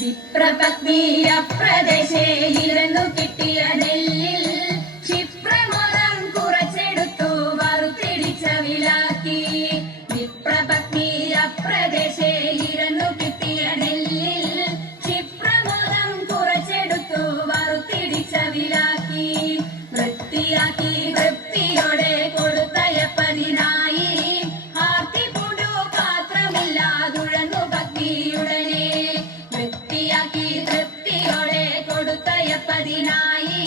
വിപ്രപത്നീയ പ്രദേശേ ഇരന്നു കിട്ടിയ കൊടുത്തയപ്പതിനായി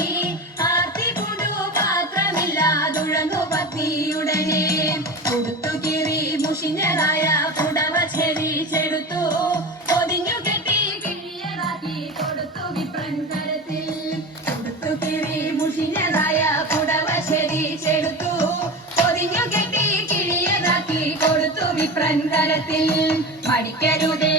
ആർത്തിപ്പുടു പാത്രമില്ലാതുഴങ്ങു പത്നിയുടനെ. കൊടുത്തു കിറി മുഷിഞ്ഞതായ പുടവ ചെവിച്ചെടുത്തു പൊതിഞ്ഞു കെട്ടി കിഴിയതാക്കി കൊടുത്തു വിപ്രൻ കരത്തിൽ. കൊടുത്തു കിറി മുഷിഞ്ഞതായ പുടവ ചെവിച്ചെടുത്തു പൊതിഞ്ഞു കെട്ടി കിഴിയതാക്കി കൊടുത്തു വിപ്രൻ കരത്തിൽ. പഠിക്കരുതേ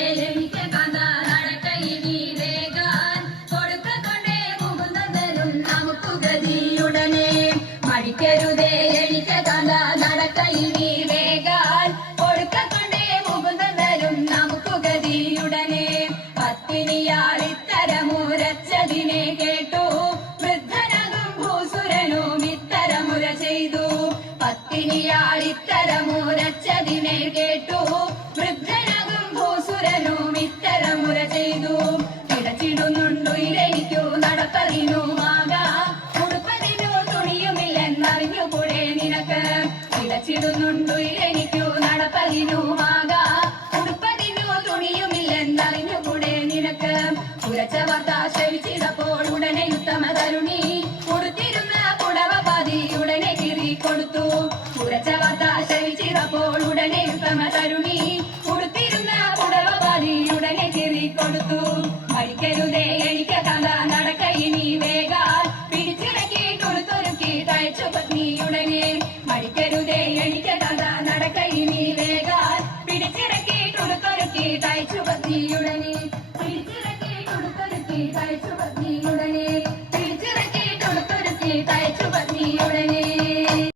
ഗതിയുടനെ. പത്തിനിയാൾ ഇത്തരമുരച്ചതിനെ കേട്ടു. ഇത്തരമുരച്ചതിനെ കേട്ടു. വൃദ്ധനകും പിടച്ചിടുന്നുണ്ടു ഇരനിക്കു നടപ്പതിനുമാക. ഉടുപ്പതിനു തുണിയുമില്ലെന്നറിഞ്ഞുകൂടെ നിനക്ക്. ഉരച്ച വാർത്ത ശ്രവിച്ചിടപ്പോൾ ഉടനെ ഉത്തമ തരുണി കൊടുത്തിരുന്ന പുടവ പാതി ഉടനെ കിറി കൊടുത്തു. ഉരച്ച വാർത്ത ഉടനെ ഉത്തമ തരുണി കൊടുത്തിരുന്ന പുടവ പാതി എനിക്ക് കഥ നടക്ക ഇനി വേഗാൽ. പിടിച്ചിടക്കി കൊടുത്തൊരുക്കി തയ്ച്ചു പത്നിയുടനെ മടിക്കരുതേ എനിക്ക് കഥ നടക്ക